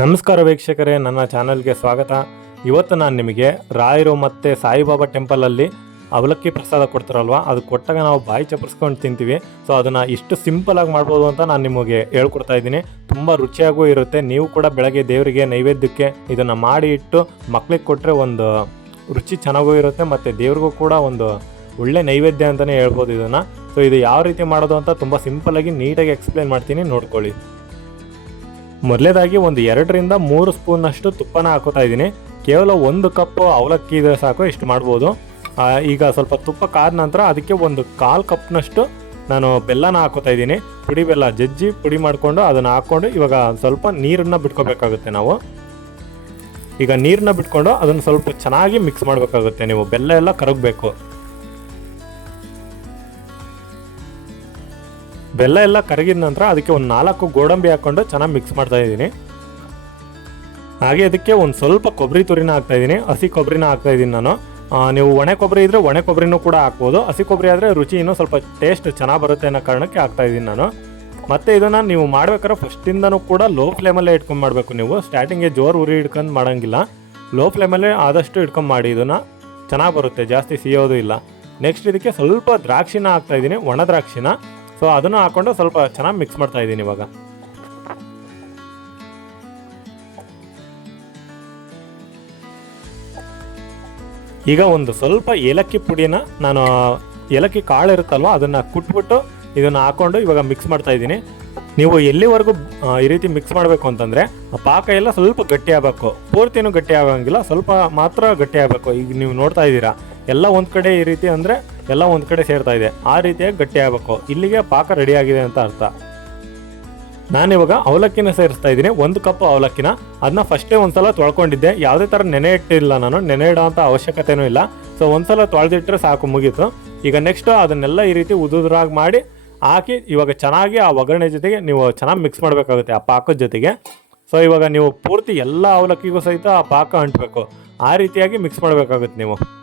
ನಮಸ್ಕಾರ ವೀಕ್ಷಕರೇ, ನನ್ನ ಚಾನಲ್ಗೆ ಸ್ವಾಗತ. ಇವತ್ತು ನಾನು ನಿಮಗೆ ರಾಯರು ಮತ್ತು ಸಾಯಿಬಾಬಾ ಟೆಂಪಲಲ್ಲಿ ಅವಲಕ್ಕಿ ಪ್ರಸಾದ ಕೊಡ್ತಾರಲ್ವ? ಅದು ಕೊಟ್ಟಾಗ ನಾವು ಬಾಯಿ ಚಪ್ಪರಿಸ್ಕೊಂಡು ತಿಂತೀವಿ. ಸೊ ಅದನ್ನು ಇಷ್ಟು ಸಿಂಪಲಾಗಿ ಮಾಡ್ಬೋದು ಅಂತ ನಾನು ನಿಮಗೆ ಹೇಳ್ಕೊಡ್ತಾ ಇದ್ದೀನಿ. ತುಂಬ ರುಚಿಯಾಗೂ ಇರುತ್ತೆ. ನೀವು ಕೂಡ ಬೆಳಗ್ಗೆ ದೇವರಿಗೆ ನೈವೇದ್ಯಕ್ಕೆ ಇದನ್ನು ಮಾಡಿ ಇಟ್ಟು ಮಕ್ಳಿಗೆ ಕೊಟ್ಟರೆ ಒಂದು ರುಚಿ ಚೆನ್ನಾಗೂ ಇರುತ್ತೆ ಮತ್ತು ದೇವ್ರಿಗೂ ಕೂಡ ಒಂದು ಒಳ್ಳೆ ನೈವೇದ್ಯ ಅಂತಲೇ ಹೇಳ್ಬೋದು ಇದನ್ನು. ಸೊ ಇದು ಯಾವ ರೀತಿ ಮಾಡೋದು ಅಂತ ತುಂಬ ಸಿಂಪಲಾಗಿ ನೀಟಾಗಿ ಎಕ್ಸ್ಪ್ಲೇನ್ ಮಾಡ್ತೀನಿ. ನೋಡ್ಕೊಳ್ಳಿ. ಮೊದಲೇದಾಗಿ ಒಂದು ಎರಡರಿಂದ ಮೂರು ಸ್ಪೂನಷ್ಟು ತುಪ್ಪನ ಹಾಕೋತಾ ಇದ್ದೀನಿ. ಕೇವಲ ಒಂದು ಕಪ್ ಅವಲಕ್ಕಿ ಇದ್ರೆ ಸಾಕು, ಇಷ್ಟು ಮಾಡ್ಬೋದು. ಈಗ ಸ್ವಲ್ಪ ತುಪ್ಪ ಕಾದ ನಂತರ ಅದಕ್ಕೆ ಒಂದು ಕಾಲು ಕಪ್ನಷ್ಟು ನಾನು ಬೆಲ್ಲನ ಹಾಕೋತಾ ಇದ್ದೀನಿ. ಪುಡಿ ಬೆಲ್ಲ ಜಜ್ಜಿ ಪುಡಿ ಮಾಡಿಕೊಂಡು ಅದನ್ನು ಹಾಕ್ಕೊಂಡು ಇವಾಗ ಸ್ವಲ್ಪ ನೀರನ್ನು ಬಿಟ್ಕೋಬೇಕಾಗುತ್ತೆ ನಾವು. ಈಗ ನೀರನ್ನ ಬಿಟ್ಕೊಂಡು ಅದನ್ನು ಸ್ವಲ್ಪ ಚೆನ್ನಾಗಿ ಮಿಕ್ಸ್ ಮಾಡಬೇಕಾಗುತ್ತೆ ನೀವು. ಬೆಲ್ಲ ಎಲ್ಲ ಕರಗಬೇಕು. ಬೆಲ್ಲ ಎಲ್ಲ ಕರಗಿದ ನಂತರ ಅದಕ್ಕೆ ಒಂದು ನಾಲ್ಕು ಗೋಡಂಬಿ ಹಾಕೊಂಡು ಚೆನ್ನಾಗಿ ಮಿಕ್ಸ್ ಮಾಡ್ತಾ ಇದ್ದೀನಿ. ಹಾಗೆ ಅದಕ್ಕೆ ಒಂದು ಸ್ವಲ್ಪ ಕೊಬ್ಬರಿ ತುರಿನ ಹಾಕ್ತಾ ಇದ್ದೀನಿ. ಹಸಿ ಕೊಬ್ಬರಿನ ಹಾಕ್ತಾ ಇದ್ದೀನಿ ನಾನು. ನೀವು ಒಣೆ ಕೊಬ್ಬರಿ ಇದ್ರೆ ಒಣೆ ಕೊಬ್ಬರಿನೂ ಕೂಡ ಹಾಕ್ಬೋದು. ಹಸಿ ಕೊಬ್ಬರಿ ಆದರೆ ರುಚಿ ಇನ್ನೂ ಸ್ವಲ್ಪ ಟೇಸ್ಟ್ ಚೆನ್ನಾಗಿ ಬರುತ್ತೆ ಅನ್ನೋ ಕಾರಣಕ್ಕೆ ಹಾಕ್ತಾ ಇದ್ದೀನಿ ನಾನು. ಮತ್ತೆ ಇದನ್ನು ನೀವು ಮಾಡ್ಬೇಕಾದ್ರೆ ಫಸ್ಟಿಂದನೂ ಕೂಡ ಲೋ ಫ್ಲೇಮಲ್ಲೇ ಇಟ್ಕೊಂಡು ಮಾಡಬೇಕು ನೀವು. ಸ್ಟಾರ್ಟಿಂಗ್ಗೆ ಜೋರು ಉರಿ ಹಿಡ್ಕೊಂಡು ಮಾಡೋಂಗಿಲ್ಲ. ಲೋ ಫ್ಲೇಮಲ್ಲೇ ಆದಷ್ಟು ಇಟ್ಕೊಂಡು ಮಾಡಿ ಇದನ್ನು. ಚೆನ್ನಾಗಿ ಬರುತ್ತೆ, ಜಾಸ್ತಿ ಸಿಯೋದು ಇಲ್ಲ. ನೆಕ್ಸ್ಟ್ ಇದಕ್ಕೆ ಸ್ವಲ್ಪ ದ್ರಾಕ್ಷಿನ ಹಾಕ್ತಾ ಇದ್ದೀನಿ. ಒಣ ದ್ರಾಕ್ಷಿನ. ಸೊ ಅದನ್ನು ಹಾಕೊಂಡು ಸ್ವಲ್ಪ ಚೆನ್ನಾಗಿ ಮಿಕ್ಸ್ ಮಾಡ್ತಾ ಇದ್ದೀನಿ ಇವಾಗ. ಈಗ ಒಂದು ಸ್ವಲ್ಪ ಏಲಕ್ಕಿ ಪುಡಿನ ನಾನು, ಏಲಕ್ಕಿ ಕಾಳು ಇರುತ್ತಲ್ವ, ಅದನ್ನು ಕುಟ್ಬಿಟ್ಟು ಇದನ್ನು ಹಾಕೊಂಡು ಇವಾಗ ಮಿಕ್ಸ್ ಮಾಡ್ತಾ ಇದ್ದೀನಿ. ನೀವು ಎಲ್ಲಿವರೆಗೂ ಈ ರೀತಿ ಮಿಕ್ಸ್ ಮಾಡಬೇಕು ಅಂತಂದರೆ ಪಾಕ ಎಲ್ಲ ಸ್ವಲ್ಪ ಗಟ್ಟಿ ಆಗಬೇಕು. ಪೂರ್ತಿನೂ ಗಟ್ಟಿ ಆಗಂಗಿಲ್ಲ, ಸ್ವಲ್ಪ ಮಾತ್ರ ಗಟ್ಟಿ ಆಗಬೇಕು. ಈಗ ನೀವು ನೋಡ್ತಾ ಇದ್ದೀರಾ, ಎಲ್ಲ ಒಂದು ಕಡೆ ಈ ರೀತಿ ಅಂದರೆ ಎಲ್ಲ ಒಂದು ಕಡೆ ಸೇರ್ತಾ ಇದೆ. ಆ ರೀತಿಯಾಗಿ ಗಟ್ಟಿ ಆಗಬೇಕು. ಇಲ್ಲಿಗೆ ಪಾಕ ರೆಡಿ ಆಗಿದೆ ಅಂತ ಅರ್ಥ. ನಾನಿವಾಗ ಅವಲಕ್ಕಿನ ಸೇರಿಸ್ತಾ ಇದ್ದೀನಿ. ಒಂದು ಕಪ್ ಅವಲಕ್ಕಿನ. ಅದನ್ನ ಫಸ್ಟೇ ಒಂದ್ಸಲ ತೊಳ್ಕೊಂಡಿದ್ದೆ. ಯಾವುದೇ ಥರ ನೆನೆ ಇಟ್ಟಿಲ್ಲ ನಾನು. ನೆನೆ ಇಡೋ ಅಂತ ಅವಶ್ಯಕತೆನೂ ಇಲ್ಲ. ಸೊ ಒಂದ್ಸಲ ತೊಳೆದಿಟ್ಟರೆ ಸಾಕು, ಮುಗೀತು. ಈಗ ನೆಕ್ಸ್ಟ್ ಅದನ್ನೆಲ್ಲ ಈ ರೀತಿ ಉದುದ್ರಾಗಿ ಮಾಡಿ ಹಾಕಿ ಇವಾಗ ಚೆನ್ನಾಗಿ ಆ ಒಗ್ಗರಣೆ ಜೊತೆಗೆ ನೀವು ಚೆನ್ನಾಗಿ ಮಿಕ್ಸ್ ಮಾಡಬೇಕಾಗುತ್ತೆ ಆ ಪಾಕದ ಜೊತೆಗೆ. ಸೊ ಇವಾಗ ನೀವು ಪೂರ್ತಿ ಎಲ್ಲ ಅವಲಕ್ಕಿಗೂ ಸಹಿತ ಆ ಪಾಕ ಅಂಟಬೇಕು. ಆ ರೀತಿಯಾಗಿ ಮಿಕ್ಸ್ ಮಾಡಬೇಕಾಗುತ್ತೆ ನೀವು.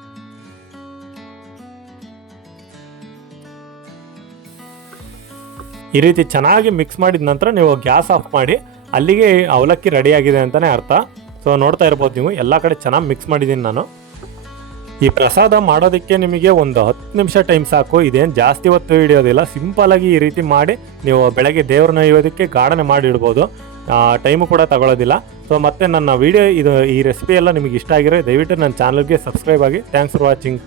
ಈ ರೀತಿ ಚೆನ್ನಾಗಿ ಮಿಕ್ಸ್ ಮಾಡಿದ ನಂತರ ನೀವು ಗ್ಯಾಸ್ ಆಫ್ ಮಾಡಿ ಅಲ್ಲಿಗೆ ಅವಲಕ್ಕಿ ರೆಡಿಯಾಗಿದೆ ಅಂತಲೇ ಅರ್ಥ. ಸೊ ನೋಡ್ತಾ ಇರ್ಬೋದು ನೀವು, ಎಲ್ಲ ಕಡೆ ಚೆನ್ನಾಗಿ ಮಿಕ್ಸ್ ಮಾಡಿದ್ದೀನಿ ನಾನು. ಈ ಪ್ರಸಾದ ಮಾಡೋದಕ್ಕೆ ನಿಮಗೆ ಒಂದು ಹತ್ತು ನಿಮಿಷ ಟೈಮ್ ಸಾಕು. ಇದೇನು ಜಾಸ್ತಿ ಹೊತ್ತು ಹಿಡಿಯೋದಿಲ್ಲ. ಸಿಂಪಲಾಗಿ ಈ ರೀತಿ ಮಾಡಿ ನೀವು ಬೆಳಗ್ಗೆ ದೇವ್ರನ್ನ ಇಡೋದಕ್ಕೆ ಗಾರ್ಡನ್ ಮಾಡಿ ಇಡ್ಬೋದು. ಟೈಮು ಕೂಡ ತಗೊಳ್ಳೋದಿಲ್ಲ ಸೊ ಮತ್ತೆ ನನ್ನ ವಿಡಿಯೋ ಇದು ಈ ರೆಸಿಪಿ ಎಲ್ಲ ನಿಮಗೆ ಇಷ್ಟ ಆಗಿರೋ ದಯವಿಟ್ಟು ನನ್ನ ಚಾನಲ್ಗೆ ಸಬ್ಸ್ಕ್ರೈಬ್ ಆಗಿ. Thanks for watching